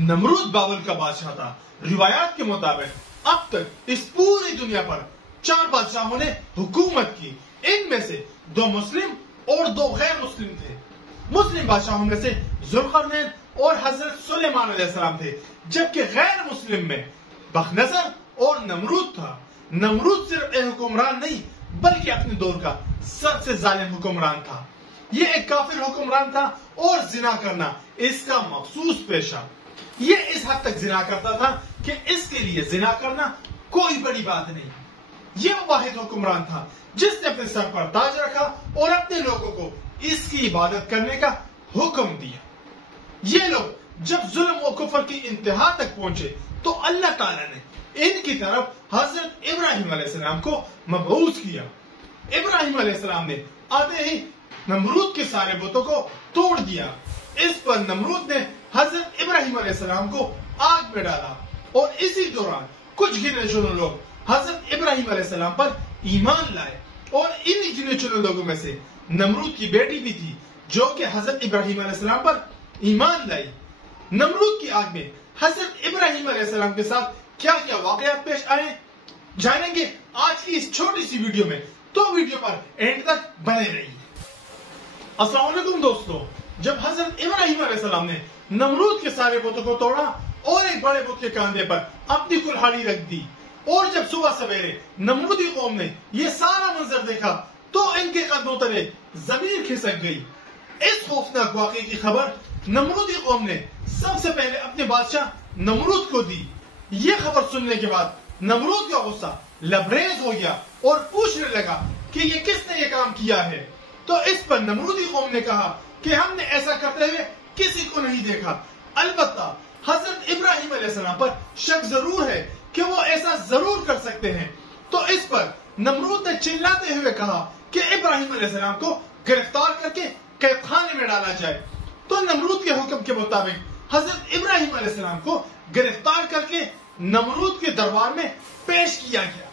नमरूद बाबल का बादशाह था। रिवायात के मुताबिक अब तक इस पूरी दुनिया पर 4 बादशाहों ने हुकूमत की। इनमें से 2 मुस्लिम और 2 गैर मुस्लिम थे। मुस्लिम बादशाहों में से जुल्करनैन और हजरत सुलेमान अलैहिस्सलाम थे, जबकि गैर मुस्लिम में बखनसर और नमरूद था। नमरूद सिर्फ एक हुक्मरान नहीं बल्कि अपने दौर का सबसे जालिम हुक्मरान था। ये एक काफिर हुक्मरान था और जिना करना इसका मखसूस पेशा। ये इस हद तक जिना करता था कि इसके लिए जिना करना कोई बड़ी बात नहीं। ये वो वाहिद हुक्मरान था जिसने अपने सर पर ताज रखा और अपने लोगों को इसकी इबादत करने का हुक्म दिया। ये लोग जब जुल्म और कुफर की इंतहा तक पहुंचे तो अल्लाह ताला ने इनकी तरफ हजरत इब्राहिम अलैहिस्सलाम को मबऊस किया। इब्राहिम अलैहिस्सलाम ने आते ही नमरूद के सारे बुतों को तोड़ दिया। इस पर नमरूद ने हजरत इब्राहिम अलैहिस्सलाम को आग में डाला और इसी दौरान कुछ गिने चुने लोग हजरत इब्राहिम अलैहिस्सलाम पर ईमान लाए और इन गिने चुने लोगों में से नमरूद की बेटी भी थी जो कि हजरत इब्राहिम अलैहिस्सलाम पर ईमान लाई। नमरूद की आग में हजरत इब्राहिम अलैहिस्सलाम के साथ क्या क्या वाकयात पेश आए जानेंगे आज की इस छोटी सी वीडियो में, तो वीडियो पर एंड तक बने रहिए। अस्सलाम वालेकुम दोस्तों, जब हजरत इब्राहिम अलैहिस्सलाम ने नमरूद के सारे बुतों को तोड़ा और एक बड़े बुत के कांधे पर अपनी कुल्हाड़ी रख दी और जब सुबह सवेरे नमरूदी कौम ने यह सारा मंजर देखा तो इनके कदमों तले जमीन खिसक गई। इस खौफनाक वाकये की खबर नमरूदी कौम ने सबसे पहले अपने बादशाह नमरूद को दी। ये खबर सुनने के बाद नमरूद का गुस्सा लबरेज हो गया और पूछने लगा कि ये किसने ये काम किया है। तो इस पर नमरूदी कौम ने कहा कि हमने ऐसा करते हुए किसी को नहीं देखा, अलबत्ता हजरत इब्राहिम अलैहिस्सलाम पर शक जरूर है कि वो ऐसा जरूर कर सकते हैं। तो इस पर नमरूद ने चिल्लाते हुए कहा कि इब्राहिम अलैहिस्सलाम को गिरफ्तार करके कैदखाने में डाला जाए। तो नमरूद के हुक्म के मुताबिक हजरत इब्राहिम अलैहिस्सलाम को गिरफ्तार करके नमरूद के दरबार में पेश किया गया।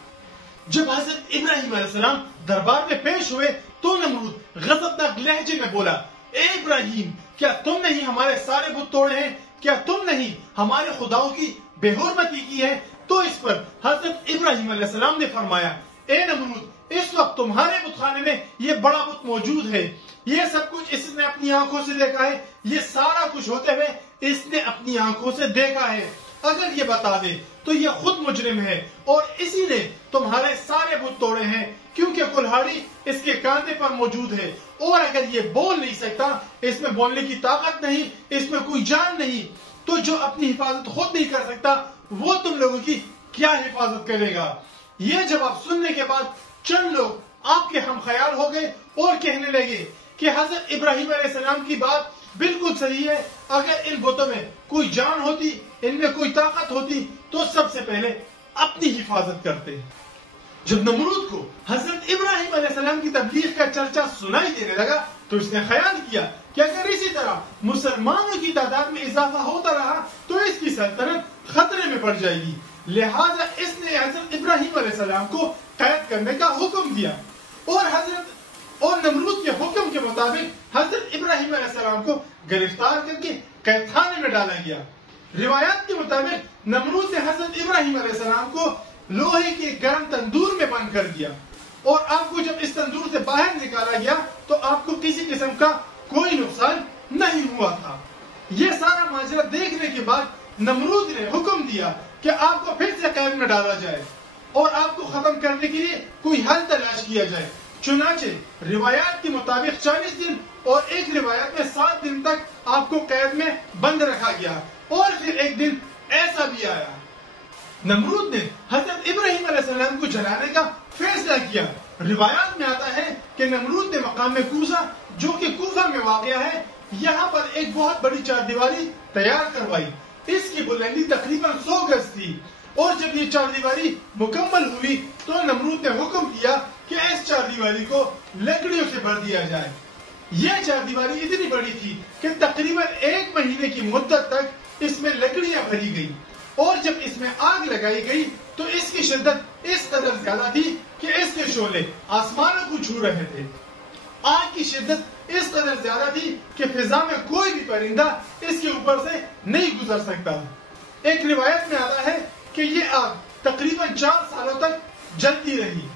जब हजरत इब्राहिम अलैहिस्सलाम दरबार में पेश हुए तो नमरूद गज़बनाक लहजे में बोला, ए इब्राहिम, क्या तुमने ही हमारे सारे बुत तोड़े हैं? क्या तुमने ही हमारे खुदाओं की बेहुरमती की है? तो इस पर हजरत इब्राहिम अलैहिस्सलाम ने फरमाया, ए नमरूद, इस वक्त तुम्हारे बुतखाने में ये बड़ा बुत मौजूद है। ये सब कुछ इसने अपनी आंखों से देखा है। ये सारा कुछ होते हुए इसने अपनी आंखों से देखा है। अगर ये बता दे तो ये खुद मुजरिम है और इसी ने तुम्हारे सारे बुत तोड़े हैं, क्योंकि कुल्हाड़ी इसके कांधे पर मौजूद है। और अगर ये बोल नहीं सकता, इसमें बोलने की ताकत नहीं, इसमें कोई जान नहीं, तो जो अपनी हिफाजत खुद नहीं कर सकता वो तुम लोगों की क्या हिफाजत करेगा। ये जवाब सुनने के बाद चंद लोग आपके हम ख्याल हो गए और कहने लगे कि हजरत इब्राहिम अलैहिस्सलाम की बात बिल्कुल सही है। अगर इन बुतों में कोई जान होती, इनमें कोई ताकत होती, तो सबसे पहले अपनी हिफाजत करते। जब नमरूद को हजरत इब्राहिम अलैहिस्सलाम की तबलीग का चर्चा सुनाई देने लगा तो इसने ख्याल किया कि अगर इसी तरह मुसलमानों की तादाद में इजाफा होता रहा तो इसकी सल्तनत खतरे में पड़ जाएगी। लिहाजा इसने हजरत इब्राहिम अलैहिस्सलाम को कैद करने का हुक्म दिया और नमरूद के हुक्म के मुताबिक हजरत इब्राहिम अलैहिस्सलाम को गिरफ्तार करके कैदखाने में डाला गया। रिवायात के मुताबिक नमरूद ने हजरत इब्राहिम अलैहिस्सलाम को लोहे के गर्म तंदूर में बंद कर दिया और आपको जब इस तंदूर से बाहर निकाला गया तो आपको किसी किस्म का कोई नुकसान नहीं हुआ था। ये सारा माजरा देखने के बाद नमरूद ने हुक्म दिया कि आपको फिर से कैद में डाला जाए और आपको खत्म करने के लिए कोई हल तलाश किया जाए। चुनाचे रिवायात के मुताबिक 40 दिन और एक रिवायत में 7 दिन तक आपको कैद में बंद रखा गया। और फिर एक दिन ऐसा भी आया, नमरूद ने हजरत इब्राहिम अलैहिस्सलाम को जलाने का फैसला किया। रिवायात में आता है कि नमरूद ने मकाम में कूसा, जो कि कूफा में वाक़या है, यहाँ पर एक बहुत बड़ी चारदीवारी तैयार करवाई। इसकी बुलंदी तकरीबन 100 गज थी और जब ये चारदीवारी मुकम्मल हुई तो नमरूद ने हुक्म किया कि इस चारदीवारी को लकड़ियों से भर दिया जाए। यह चारदीवारी इतनी बड़ी थी कि तकरीबन 1 महीने की मुद्दत तक इसमें लकड़ियां भरी गई और जब इसमें आग लगाई गई तो इसकी शिद्दत इस कदर ज्यादा थी कि इसके शोले आसमानों को छू रहे थे। आग की शिद्दत اس قدر زیادہ تھی کہ فضا میں کوئی بھی پرندہ اس کے اوپر سے نہیں گزر سکتا۔ ایک روایت میں آتا ہے کہ یہ آگ تقریباً 4 سالوں تک جلتی رہی۔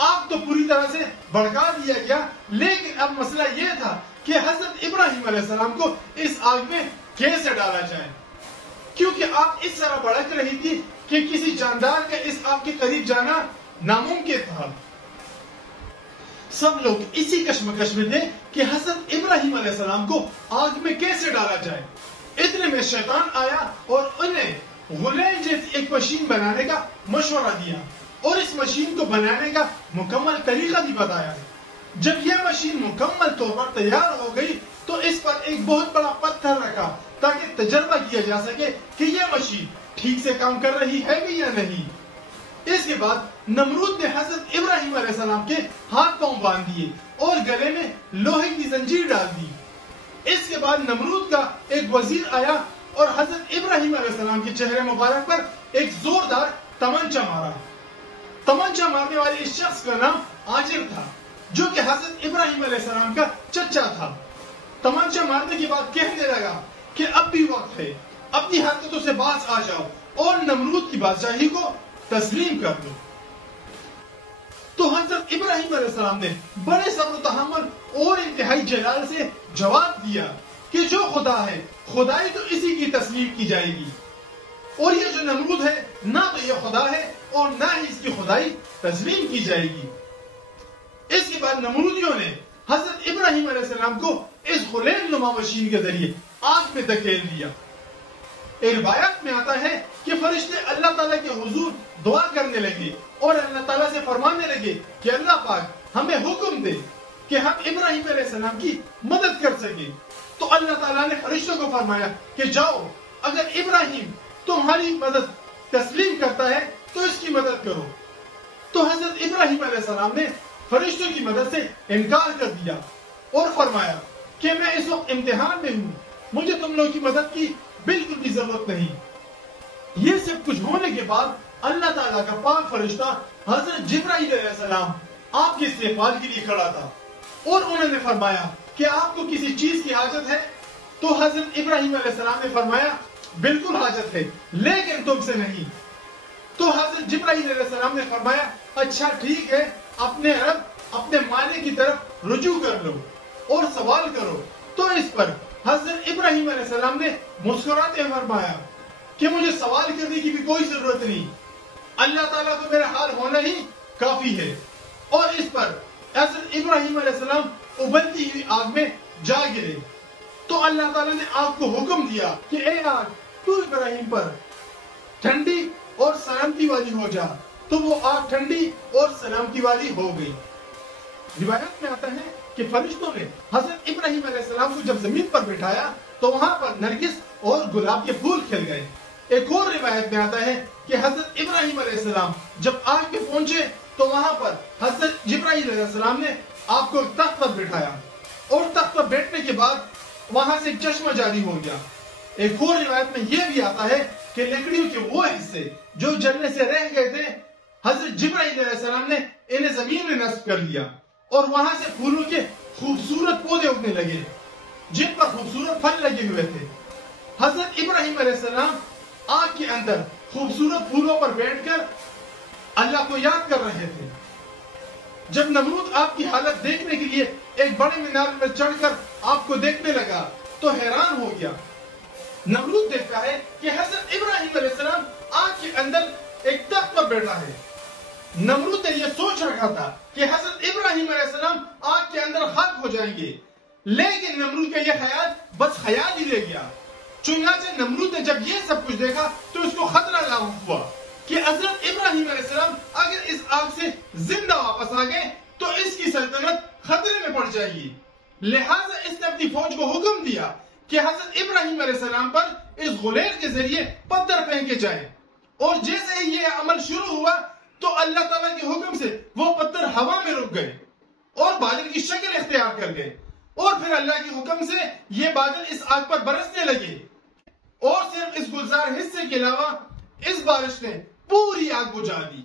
آگ تو پوری طرح سے بھڑکا دیا گیا، لیکن اب مسئلہ یہ تھا کہ حضرت ابراہیم علیہ السلام کو اس آگ میں کیسے ڈالا جائے، کیونکہ آگ اس طرح بھڑک رہی تھی کہ کسی جاندار کا اس آگ کے قریب جانا ناممکن تھا۔ سب لوگ اسی کشمکش میں تھے کہ حضرت ابراہیم علیہ السلام کو آگ میں کیسے ڈالا جائے۔ اتنے میں شیطان آیا اور انہیں غلیل جیسی ایک مشین بنانے کا مشورہ دیا اور اس مشین کو بنانے کا مکمل طریقہ بھی بتایا۔ جب یہ مشین مکمل طور پر تیار ہو گئی تو اس پر ایک بہت بڑا پتھر رکھا تاکہ تجربہ کیا جا سکے کہ یہ مشین ٹھیک سے کام کر رہی ہے بھی یا نہیں۔ اس کے بعد نمرود نے حضرت ابراہیم علیہ السلام کے ہاتھ پاؤں باندھ دیے اور گلے میں لوہے کی زنجیر ڈال دی۔ اس کے بعد نمرود کا ایک وزیر آیا اور حضرت ابراہیم علیہ السلام کے چہرے مبارک پر ایک زوردار تمنچا مارا۔ تمنچا مارنے والے اس شخص کا نام آجر تھا، جو کہ حضرت ابراہیم علیہ السلام کا چچا تھا۔ تمنچا مارنے کے بعد کہنے لگا کہ اب بھی وقت ہے، اپنی حرکتوں سے باز آ جاؤ اور نمرود کی بادشاہی کو تسلیم کر دو۔ تو حضرت ابراہیم علیہ السلام نے بڑے صبر و تحمل اور انتہائی جلال سے جواب دیا کہ جو خدا ہے خدائی تو اسی کی تسلیم کی جائے گی، اور یہ جو نمرود ہے نہ تو یہ خدا ہے اور نہ ہی اس کی خدائی تسلیم کی جائے گی۔ اس کے بعد نمرودیوں نے حضرت ابراہیم علیہ السلام کو اس غلیل نما مشین کے ذریعے آگ میں دھکیل دیا۔ ایک روایت میں آتا ہے کہ فرشتے اللہ تعالیٰ کے حضور دعا کرنے لگے اور اللہ تعالیٰ سے فرمانے لگے کہ اللہ پاک ہمیں حکم دے کہ ہم ابراہیم علیہ السلام کی مدد کر سکیں۔ تو اللہ تعالیٰ نے فرشتوں کو فرمایا کہ جاؤ، اگر ابراہیم تمہاری مدد تسلیم کرتا ہے تو اس کی مدد کرو۔ تو حضرت ابراہیم علیہ السلام نے فرشتوں کی مدد سے انکار کر دیا اور فرمایا کہ میں اس وقت امتحان میں ہوں، مجھے تم لوگوں کی مدد کی بالکل بھی ضرورت نہیں۔ یہ سب کچھ ہونے کے بعد اللہ تعالیٰ کا پاک فرشتہ حضرت جبرائیل علیہ السلام آپ کے استقبال کے لیے کھڑا تھا اور انہوں نے فرمایا کہ آپ کو کسی چیز کی حاجت ہے؟ تو حضرت ابراہیم علیہ السلام نے فرمایا بالکل حاجت ہے، لیکن تم سے نہیں۔ تو حضرت جبرائیل علیہ السلام نے فرمایا اچھا ٹھیک ہے، اپنے رب اپنے مالک کی طرف رجوع کر لو اور سوال کرو۔ تو اس پر حضرت ابراہیم علیہ السلام نے مسکراتے فرمایا کہ مجھے سوال کرنے کی بھی کوئی ضرورت نہیں، اللہ تعالیٰ کو میرا حال ہونا ہی کافی ہے۔ اور اس پر حضرت ابراہیم علیہ السلام ابلتی ہوئی آگ میں جا گرے۔ تو اللہ تعالیٰ نے آگ کو حکم دیا کہ اے آگ تو ابراہیم پر ٹھنڈی اور سلامتی والی ہو جا۔ تو وہ آگ ٹھنڈی اور سلامتی والی ہو گئی۔ روایت میں آتا ہے کہ فرشتوں نے حضرت ابراہیم علیہ السلام کو جب زمین پر بٹھایا تو وہاں پر نرگس اور گلاب کے پھول کھل گئے۔ ایک اور روایت میں آتا ہے کہ حضرت ابراہیم علیہ السلام جب آگ پہ پہنچے تو وہاں پر حضرت جبرائیل علیہ السلام نے آپ کو ایک تخت پر بٹھایا اور تخت پر بیٹھنے کے بعد وہاں سے ایک چشمہ جاری ہو گیا۔ ایک اور روایت میں یہ بھی آتا ہے کہ لکڑیوں کے وہ حصے جو جلنے سے رہ گئے تھے حضرت جبرائیل علیہ السلام نے انہیں زمین میں نصب کر لیا اور وہاں سے پھولوں کے خوبصورت پودے اگنے لگے جن پر خوبصورت پھل لگے ہوئے تھے۔ حضرت ابراہیم علیہ السلام آگ کے اندر خوبصورت پھولوں پر بیٹھ کر اللہ کو یاد کر رہے تھے۔ جب نمرود آپ کی حالت دیکھنے کے لیے ایک بڑے مینار پر چڑھ کر آپ کو دیکھنے لگا تو حیران ہو گیا۔ نمرود دیکھتا ہے کہ حضرت ابراہیم علیہ السلام آگ کے اندر ایک تخت پر بیٹھا ہے۔ نمرود نے یہ سوچ رکھا تھا کہ حضرت ابراہیم علیہ السلام آگ کے اندر خاک ہو جائیں گے، لیکن نمرود کا یہ خیال بس خیال ہی رہ گیا۔ چنانچہ نمرود نے جب یہ سب کچھ دیکھا تو اس کو خطرہ لاحق ہوا کہ حضرت ابراہیم علیہ السلام اگر اس آگ سے زندہ واپس آ گئے تو اس کی سلطنت خطرے میں پڑ جائے گی۔ لہٰذا اس نے اپنی فوج کو حکم دیا کہ حضرت ابراہیم علیہ السلام پر اس غلیل کے ذریعے پتھر پھینکے جائیں، اور جیسے ہی یہ عمل شروع ہوا تو اللہ تعالیٰ کے حکم سے وہ پتھر ہوا میں رک گئے اور بادل کی شکل اختیار کر گئے، اور پھر اللہ کے حکم سے یہ بادل اس آگ پر برسنے لگے، اور صرف اس گلزار حصے کے علاوہ اس بارش نے پوری آگ بجھا دی۔